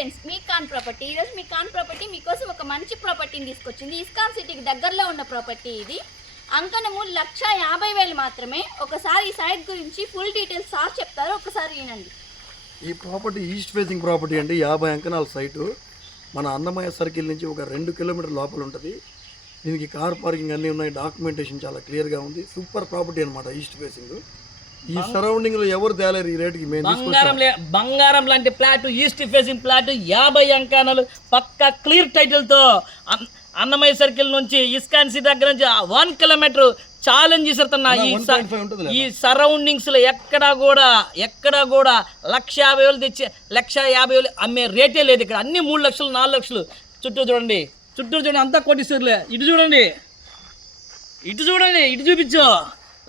Friends, మీ కాన్ property. ఈరోజు మీ కాన్ property మీకోసం ఒక మంచి ప్రాపర్టీని తీసుకొచ్చింది. ఇస్కాన్ సిటీకి దగ్గరలో ఉన్న ప్రాపర్టీ ఇది. అంకణము 1,50,000 మాత్రమే. ఒకసారి ఈ సైట్ గురించి ఫుల్ డీటెయిల్స్ సార్ చెప్తారు, ఒకసారి వినండి. ఈ ప్రాపర్టీ ఈస్ట్ ఫేసింగ్ ప్రాపర్టీ అండి. 50 అంకణాల సైటు మన అన్నమయ్య సర్కిల్ నుంచి ఒక 2 కిలోమీటర్ లోపల ఉంటుంది. దీనికి కార్ పార్కింగ్ అన్నీ ఉన్నాయి. డాక్యుమెంటేషన్ చాలా క్లియర్గా ఉంది. సూపర్ ప్రాపర్టీ అనమాట. ఈస్ట్ ఫేసింగ్ ఈ సరౌండింగ్ లో ఎవరు తేలేరు ఈ రేటుకి. బంగారం లాంటి ప్లాట్, ఈస్ట్ ఫేసింగ్ ప్లాట్, 50 అంకణాలు, పక్క క్లియర్ టైటిల్ తో అన్నమయ్య సర్కిల్ నుంచి ఇస్కాన్ సిటీ దగ్గర నుంచి 1 కిలోమీటర్ ఛాలెంజ్ ఇస్తున్నా. ఈ సరౌండింగ్స్ లో ఎక్కడా కూడా 1,50,000 తెచ్చి 1,50,000 అమ్మే రేటే లేదు ఇక్కడ. అన్ని 3 లక్షలు 4 లక్షలు. చుట్టూ చూడండి అంతా కోటీశ్వర్లే. ఇటు చూడండి, ఇటు చూపించు.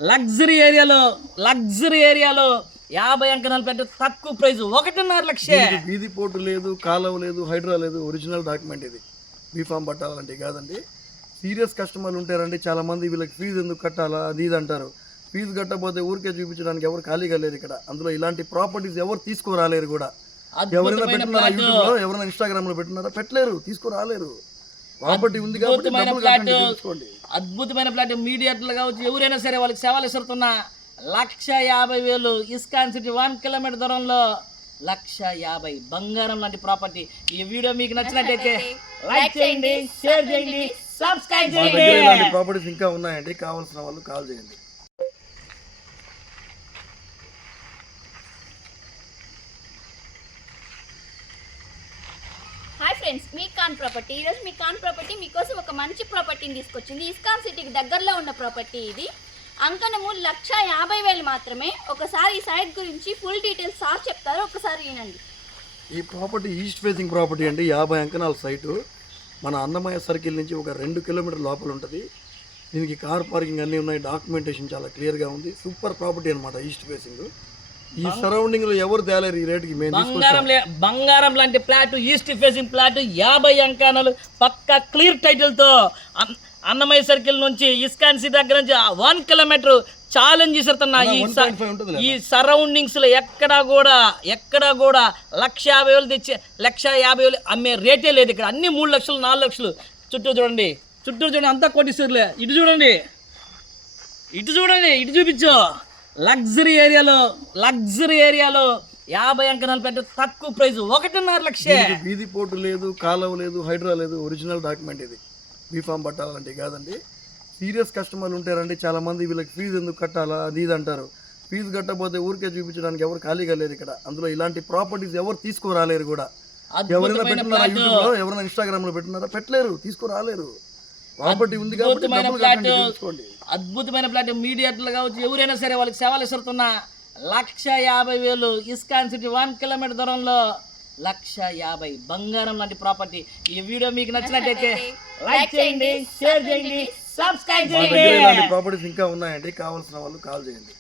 లగ్జరీ ఏరియాలో 50 అంకణాలు పెట్టి తక్కువ ప్రైస్ 1.5 లక్ష. వీధి పోటు లేదు, కాలువ లేదు, హైడ్రా లేదు. ఒరిజినల్ డాక్యుమెంట్ ఇది. బీఫామ్ పట్టాలంటే కాదండి. సీరియస్ కస్టమర్లు ఉంటారండి చాలా మంది. వీళ్ళకి ఫీజు ఎందుకు కట్టాలా అది ఇది అంటారు. ఫీజు కట్టకపోతే ఊరికే చూపించడానికి ఎవరు ఖాళీగా లేరు ఇక్కడ. అందులో ఇలాంటి ప్రాపర్టీస్ ఎవరు తీసుకురాలేరు కూడా. ఎవరైనా పెట్టినారా యూట్యూబ్లో, ఎవరైనా ఇన్స్టాగ్రామ్లో పెట్టినారా? పెట్టలేరు, తీసుకురాలేరు. ప్రాపర్టీ ఉంది కాబట్టి అద్భుతమైన ప్లాట్. మీడియాట్లు కావచ్చు, ఎవరైనా సరే వాళ్ళకి సేవలు ఇస్తున్నా. 1,50,000 ఇస్కాన్ సిటీ 1 కిలోమీటర్ దూరంలో 1,50,000 బంగారం లాంటి ప్రాపర్టీ. ఈ వీడియో మీకు నచ్చినట్టయితే లైక్ చేయండి, షేర్ చేయండి, సబ్స్క్రైబ్ చేయండి. ఇలాంటి ప్రాపర్టీస్ ఇంకా ఉన్నాయండి. కావాల్సిన వాళ్ళు కాల్ చేయండి. హాయ్ ఫ్రెండ్స్, మీ కాన్ ప్రాపర్టీ. ఈరోజు మీ కాన్ ప్రాపర్టీ మీకోసం ఒక మంచి ప్రాపర్టీని తీసుకొచ్చింది. ఇస్కాన్ సిటీకి దగ్గరలో ఉన్న ప్రాపర్టీ ఇది. అంకణము 1,50,000 మాత్రమే. ఒకసారి ఈ సైట్ గురించి ఫుల్ డీటెయిల్స్ సార్ చెప్తారు, ఒకసారి వినండి. ఈ ప్రాపర్టీ ఈస్ట్ ఫేసింగ్ ప్రాపర్టీ అండి. 50 అంకణాల సైటు మన అన్నమయ్య సర్కిల్ నుంచి ఒక 2 కిలోమీటర్ లోపల ఉంటుంది. దీనికి కార్ పార్కింగ్ అన్నీ ఉన్నాయి. డాక్యుమెంటేషన్ చాలా క్లియర్గా ఉంది. సూపర్ ప్రాపర్టీ అనమాట. ఈస్ట్ ఫేసింగ్ ఈ సరౌండింగ్ లో ఎవరు తేలేరు ఈ రేటుకి. బంగారం లాంటి ప్లాట్, ఈస్ట్ ఫేసింగ్ ప్లాట్, 50 అంకణాలు, పక్క క్లియర్ టైటిల్ తో అన్నమయ్య సర్కిల్ నుంచి ఇస్కాన్ సిటీ దగ్గర నుంచి 1 కిలోమీటర్ ఛాలెంజ్ ఇస్తున్నా. ఈ సరౌండింగ్స్ లో ఎక్కడా కూడా 1,50,000 తెచ్చి 1,50,000 అమ్మే రేటే లేదు ఇక్కడ. అన్ని 3 లక్షలు 4 లక్షలు. చుట్టూ చూడండి అంతా కోటీశ్వర్లే. ఇటు చూడండి, ఇటు చూపించు. లగ్జరీ ఏరియాలో 50 అంకణాలు పెట్టి తక్కువ ప్రైస్ 1.5 లక్ష. వీధి పోటు లేదు, కాలువ లేదు, హైడ్రా లేదు. ఒరిజినల్ డాక్యుమెంట్ ఇది. బీఫామ్ పట్టాలంటే కాదండి. సీరియస్ కస్టమర్లు ఉంటారండి చాలా మంది. వీళ్ళకి ఫీజు ఎందుకు కట్టాలా అది ఇది అంటారు. ఫీజు కట్టకపోతే ఊరికే చూపించడానికి ఎవరు ఖాళీగా లేరు ఇక్కడ. అందులో ఇలాంటి ప్రాపర్టీస్ ఎవరు తీసుకురాలేరు కూడా. ఎవరైనా పెట్టినారా యూట్యూబ్లో, ఎవరైనా ఇన్స్టాగ్రామ్లో పెట్టినారా? పెట్టలేరు, తీసుకురాలేరు. ప్రాపర్టీ ఉంది కాబట్టి అద్భుతమైన ప్లాట్. మీడియాట్లు కావచ్చు, ఎవరైనా సరే వాళ్ళకి సేవలు ఇస్తున్నా. 1,50,000 ఇస్కాన్ సిటీ 1 కిలోమీటర్ దూరంలో 1,50,000 బంగారం లాంటి ప్రాపర్టీ. ఈ వీడియో మీకు నచ్చినట్టయితే లైక్ చేయండి, షేర్ చేయండి, సబ్స్క్రైబ్ చేయండి. ఇలాంటి ప్రాపర్టీస్ ఇంకా ఉన్నాయండి. కావాల్సిన వాళ్ళు కాల్ చేయండి.